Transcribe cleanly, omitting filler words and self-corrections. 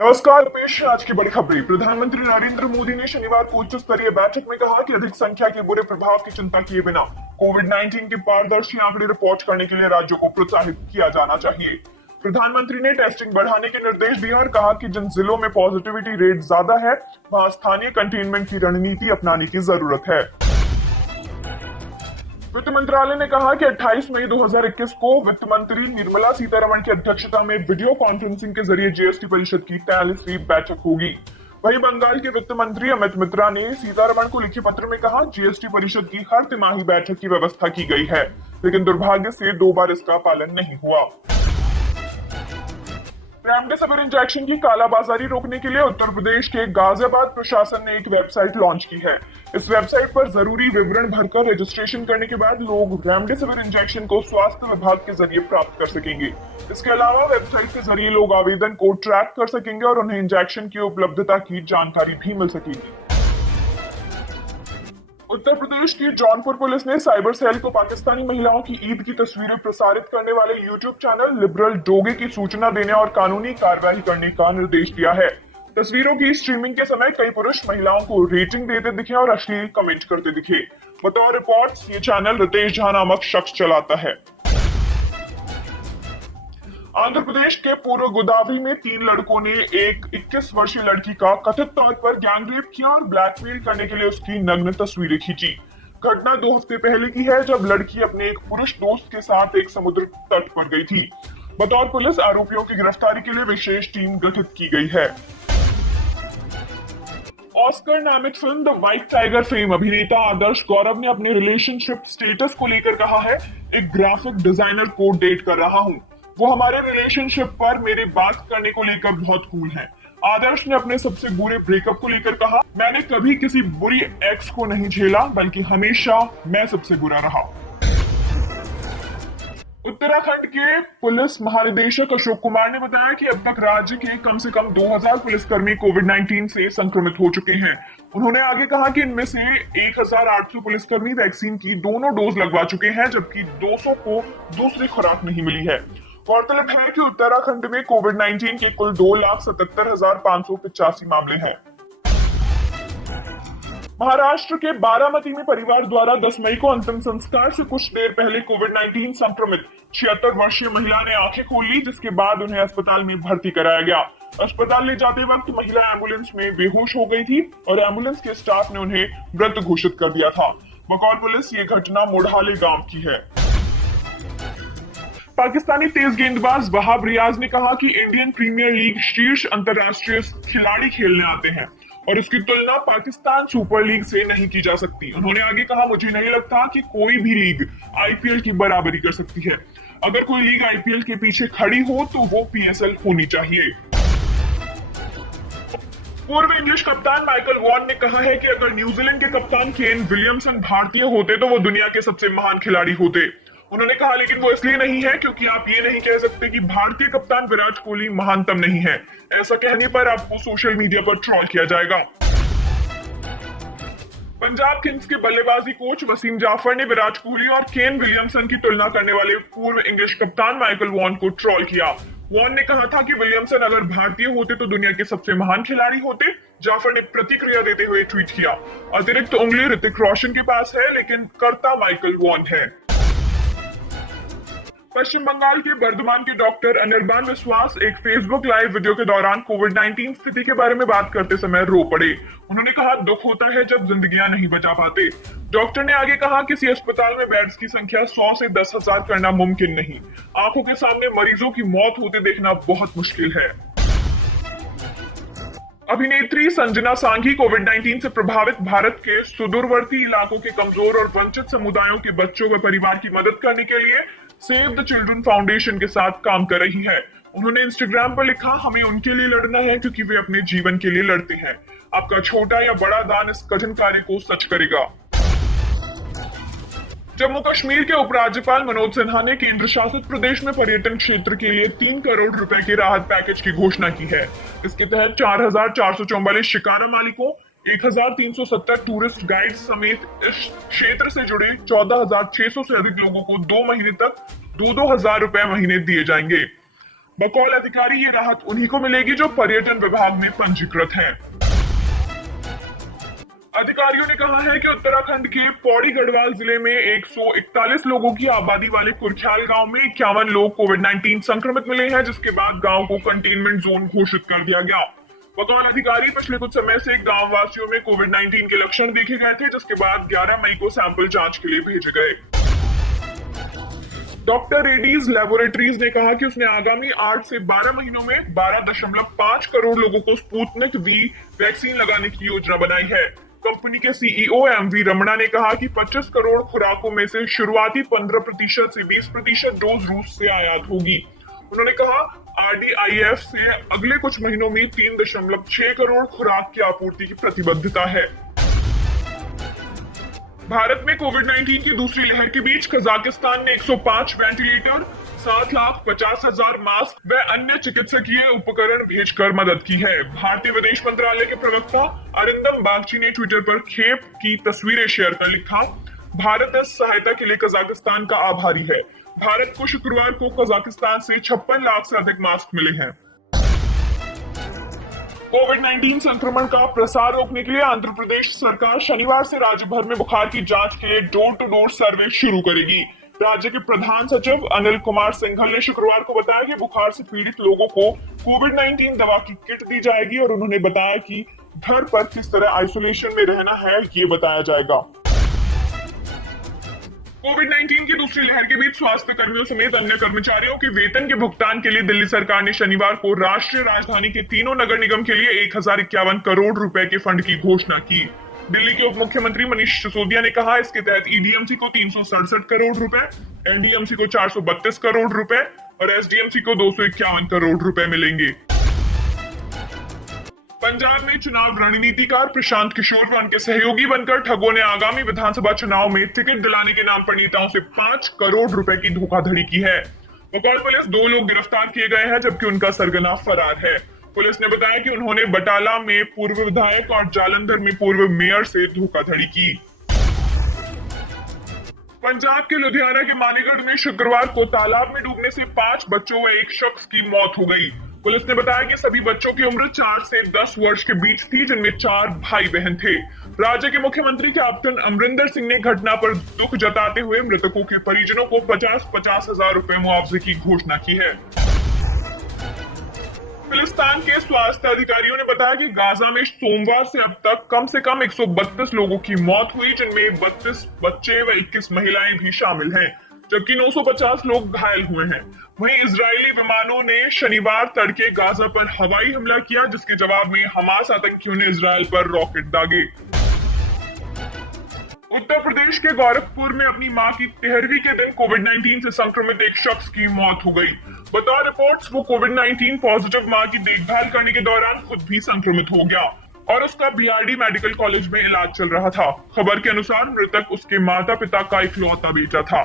नमस्कार, पेश है आज की बड़ी खबरें। प्रधानमंत्री नरेंद्र मोदी ने शनिवार को उच्च स्तरीय बैठक में कहा कि अधिक संख्या के बुरे प्रभाव की चिंता किए बिना कोविड-19 के पारदर्शी आंकड़े रिपोर्ट करने के लिए राज्यों को प्रोत्साहित किया जाना चाहिए। प्रधानमंत्री ने टेस्टिंग बढ़ाने के निर्देश दिए और कहा कि जिन जिलों में पॉजिटिविटी रेट ज्यादा है, वहां स्थानीय कंटेनमेंट की रणनीति अपनाने की जरूरत है। वित्त मंत्रालय ने कहा कि 28 मई 2021 को वित्त मंत्री निर्मला सीतारमण की अध्यक्षता में वीडियो कॉन्फ्रेंसिंग के जरिए जीएसटी परिषद की 43वीं बैठक होगी। वहीं बंगाल के वित्त मंत्री अमित मित्रा ने सीतारमण को लिखे पत्र में कहा, जीएसटी परिषद की हर तिमाही बैठक की व्यवस्था की गई है, लेकिन दुर्भाग्य से 2 बार इसका पालन नहीं हुआ। रेमडेसिविर इंजेक्शन की कालाबाजारी रोकने के लिए उत्तर प्रदेश के गाजियाबाद प्रशासन ने एक वेबसाइट लॉन्च की है। इस वेबसाइट पर जरूरी विवरण भरकर रजिस्ट्रेशन करने के बाद लोग रेमडेसिविर इंजेक्शन को स्वास्थ्य विभाग के जरिए प्राप्त कर सकेंगे। इसके अलावा वेबसाइट के जरिए लोग आवेदन को ट्रैक कर सकेंगे और उन्हें इंजेक्शन की उपलब्धता की जानकारी भी मिल सकेगी। उत्तर प्रदेश की जौनपुर पुलिस ने साइबर सेल को पाकिस्तानी महिलाओं की ईद की तस्वीरें प्रसारित करने वाले यूट्यूब चैनल लिबरल डोगे की सूचना देने और कानूनी कार्रवाई करने का निर्देश दिया है। तस्वीरों की स्ट्रीमिंग के समय कई पुरुष महिलाओं को रेटिंग देते दिखे और अश्लील कमेंट करते दिखे। बतौर रिपोर्ट्स, ये चैनल रितेश झा नामक शख्स चलाता है। आंध्र प्रदेश के पूर्व गोदावरी में 3 लड़कों ने एक 21 वर्षीय लड़की का कथित तौर पर गैंगरेप किया और ब्लैकमेल करने के लिए उसकी नग्न तस्वीरें खींची। घटना 2 हफ्ते पहले की है, जब लड़की अपने एक पुरुष दोस्त के साथ एक समुद्र तट पर गई थी। बतौर पुलिस, आरोपियों की गिरफ्तारी के लिए विशेष टीम गठित की गई है। ऑस्कर नामित film the white tiger fame अभिनेता आदर्श गौरव ने अपने रिलेशनशिप स्टेटस को लेकर कहा है, एक ग्राफिक डिजाइनर को डेट कर रहा हूं। वो हमारे रिलेशनशिप पर मेरे बात करने को लेकर बहुत कूल है। आदर्श ने अपने सबसे बुरे ब्रेकअप को लेकर कहा, मैंने कभी किसी बुरी एक्स को नहीं झेला, बल्कि हमेशा मैं सबसे बुरा रहा। उत्तराखंड के पुलिस महानिदेशक अशोक कुमार ने बताया कि अब तक राज्य के कम से कम 2000 पुलिसकर्मी कोविड-19 से संक्रमित हो चुके हैं। उन्होंने आगे कहा कि इनमें से 1800 पुलिसकर्मी वैक्सीन की दोनों डोज लगवा चुके हैं, जबकि 200 को दूसरी खुराक नहीं मिली है। गौरतलब है कि उत्तराखंड में कोविड-19 के कुल 2,77,585 मामले हैं। महाराष्ट्र के बारामती में परिवार द्वारा 10 मई को अंतिम संस्कार से कुछ देर पहले कोविड-19 संक्रमित 76 वर्षीय महिला ने आंखें खोल ली, जिसके बाद उन्हें अस्पताल में भर्ती कराया गया। अस्पताल ले जाते वक्त महिला एम्बुलेंस में बेहोश हो गई थी और एम्बुलेंस के स्टाफ ने उन्हें मृत घोषित कर दिया था। बकौल पुलिस, ये घटना मोढ़ाले गांव की है। पाकिस्तानी तेज गेंदबाज वहाब रियाज ने कहा कि इंडियन प्रीमियर लीग शीर्ष अंतरराष्ट्रीय खिलाड़ी खेलने आते हैं और इसकी तुलना पाकिस्तान सुपर लीग से नहीं की जा सकती। उन्होंने आगे कहा, मुझे नहीं लगता कि कोई भी लीग आईपीएल की बराबरी कर सकती है। अगर कोई लीग आईपीएल के पीछे खड़ी हो तो वो पीएसएल होनी चाहिए। पूर्व इंग्लिश कप्तान माइकल वॉन ने कहा है कि अगर न्यूजीलैंड के कप्तान केन विलियमसन भारतीय होते तो वो दुनिया के सबसे महान खिलाड़ी होते। उन्होंने कहा, लेकिन वो इसलिए नहीं है क्योंकि आप ये नहीं कह सकते कि भारतीय कप्तान विराट कोहली महानतम नहीं है। ऐसा कहने पर आपको सोशल मीडिया पर ट्रोल किया जाएगा। पंजाब किंग्स के बल्लेबाजी कोच वसीम जाफर ने विराट कोहली और केन विलियमसन की तुलना करने वाले पूर्व इंग्लिश कप्तान माइकल वॉन को ट्रोल किया। वॉन ने कहा था कि विलियमसन अगर भारतीय होते तो दुनिया के सबसे महान खिलाड़ी होते। जाफर ने प्रतिक्रिया देते हुए ट्वीट किया, अतिरिक्त उंगली ऋतिक रोशन के पास है, लेकिन कर्ता माइकल वॉन है। पश्चिम बंगाल के बर्धमान के डॉक्टर अनिर्बान विश्वास एक फेसबुक लाइव वीडियो के दौरान कोविड-19 स्थिति के बारे में बात करते समय रो पड़े। उन्होंने कहा, दुख होता है जब जिंदगियां नहीं बचा पाते। डॉक्टर ने आगे कहा, किसी अस्पताल में बेड्स की संख्या 100 से 10,000 करना मुमकिन नहीं। आंखों के सामने मरीजों की मौत होते देखना बहुत मुश्किल है। अभिनेत्री संजना सांघी कोविड-19 से प्रभावित भारत के सुदूरवर्ती इलाकों के कमजोर और वंचित समुदायों के बच्चों व परिवार की मदद करने के लिए सेव द चिल्ड्रन फाउंडेशन के साथ काम कर रही है। उन्होंने इंस्टाग्राम पर लिखा, हमें उनके लिए लड़ना है क्योंकि वे अपने जीवन के लिए लड़ते हैं। आपका छोटा या बड़ा दान इस कठिन कार्य को सच करेगा। जम्मू कश्मीर के उपराज्यपाल मनोज सिन्हा ने केंद्र शासित प्रदेश में पर्यटन क्षेत्र के लिए 3 करोड़ रुपए के राहत पैकेज की घोषणा की है। इसके तहत 4,444 शिकारा मालिकों, 1,370 टूरिस्ट गाइड समेत इस क्षेत्र से जुड़े 14,600 से अधिक लोगों को 2 महीने तक 2-2 हजार रुपए महीने दिए जाएंगे। बकौल अधिकारी ये राहत उन्हीं को मिलेगी जो पर्यटन विभाग में पंजीकृत हैं। अधिकारियों ने कहा है कि उत्तराखंड के पौड़ी गढ़वाल जिले में 141 लोगों की आबादी वाले कुरख्याल गांव में 51 लोग कोविड-19 संक्रमित मिले हैं, जिसके बाद गांव को कंटेनमेंट जोन घोषित कर दिया गया। बकौल अधिकारी पिछले कुछ समय से गांव वासियों में कोविड-19 के लक्षण देखे गए थे, जिसके बाद 11 मई को सैंपल जांच के लिए भेजे गए। डॉक्टर रेड्डीज लैबोरेटरीज ने कहा कि उसने आगामी 8 से 12 महीनों में 12.5 करोड़ लोगों को स्पुतनिक वी वैक्सीन लगाने की योजना बनाई है। कंपनी के सीईओ एमवी रमणा ने कहा कि 25 करोड़ खुराकों में से शुरुआती 15% से 20% डोज रूस से आयात होगी। उन्होंने कहा आरडीआईएफ से अगले कुछ महीनों में 3.6 करोड़ खुराक की आपूर्ति की प्रतिबद्धता है। भारत में कोविड-19 की दूसरी लहर के बीच कजाकिस्तान ने 105 वेंटिलेटर, 7,50,000 मास्क व अन्य चिकित्सकीय उपकरण भेजकर मदद की है। भारतीय विदेश मंत्रालय के प्रवक्ता अरिंदम बागची ने ट्विटर पर खेप की तस्वीरें शेयर कर लिखा, भारत इस सहायता के लिए कजाकिस्तान का आभारी है। भारत को शुक्रवार को कजाकिस्तान से 56 लाख से अधिक मास्क मिले हैं। कोविड-19 संक्रमण का प्रसार रोकने के लिए आंध्र प्रदेश सरकार शनिवार से राज्य भर में बुखार की जांच के लिए डोर टू डोर सर्वे शुरू करेगी। राज्य के प्रधान सचिव अनिल कुमार सिंघल ने शुक्रवार को बताया कि बुखार से पीड़ित लोगों को कोविड-19 दवा की किट दी जाएगी और उन्होंने बताया कि घर पर किस तरह आइसोलेशन में रहना है ये बताया जाएगा। कोविड-19 की दूसरी लहर के बीच स्वास्थ्य कर्मियों समेत अन्य कर्मचारियों के वेतन के भुगतान के लिए दिल्ली सरकार ने शनिवार को राष्ट्रीय राजधानी के तीनों नगर निगम के लिए 1051 करोड़ रुपए के फंड की घोषणा की। दिल्ली के उप मुख्यमंत्री मनीष सिसोदिया ने कहा, इसके तहत ईडीएमसी को 367 करोड़ रुपए, एनडीएमसी को 432 करोड़ रुपए और एसडीएमसी को 251 करोड़ रुपए मिलेंगे। पंजाब में चुनाव रणनीतिकार प्रशांत किशोर व उनके सहयोगी बनकर ठगों ने आगामी विधानसभा चुनाव में टिकट दिलाने के नाम पर नेताओं से 5 करोड़ रुपए की धोखाधड़ी की है। बकौल पुलिस 2 लोग गिरफ्तार किए गए हैं, जबकि उनका सरगना फरार है। पुलिस ने बताया कि उन्होंने बटाला में पूर्व विधायक और जालंधर में पूर्व मेयर से धोखाधड़ी की। पंजाब के लुधियाना के मानेगढ़ में शुक्रवार को तालाब में डूबने से 5 बच्चों व एक शख्स की मौत हो गई। पुलिस ने बताया कि सभी बच्चों की उम्र 4 से 10 वर्ष के बीच थी, जिनमें 4 भाई बहन थे। राज्य के मुख्यमंत्री कैप्टन अमरिंदर सिंह ने घटना पर दुख जताते हुए मृतकों के परिजनों को 50-50 हजार रुपए मुआवजे की घोषणा की है। फिलिस्तीन के स्वास्थ्य अधिकारियों ने बताया कि गाजा में सोमवार से अब तक कम से कम 132 लोगों की मौत हुई, जिनमें 32 बच्चे व 21 महिलाएं भी शामिल हैं, जबकि 950 लोग घायल हुए हैं। वहीं इजरायली विमानों ने शनिवार तड़के गाजा पर हवाई हमला किया, जिसके जवाब में हमास आतंकियों ने इजरायल पर रॉकेट दागे। उत्तर प्रदेश के गोरखपुर में अपनी मां की 13वीं के दिन कोविड-19 से संक्रमित एक शख्स की मौत हो गई। बतौर रिपोर्ट्स वो कोविड-19 पॉजिटिव मां की देखभाल करने के दौरान खुद भी संक्रमित हो गया और उसका बीआरडी मेडिकल कॉलेज में इलाज चल रहा था। खबर के अनुसार मृतक उसके माता पिता का इकलौता बेटा था।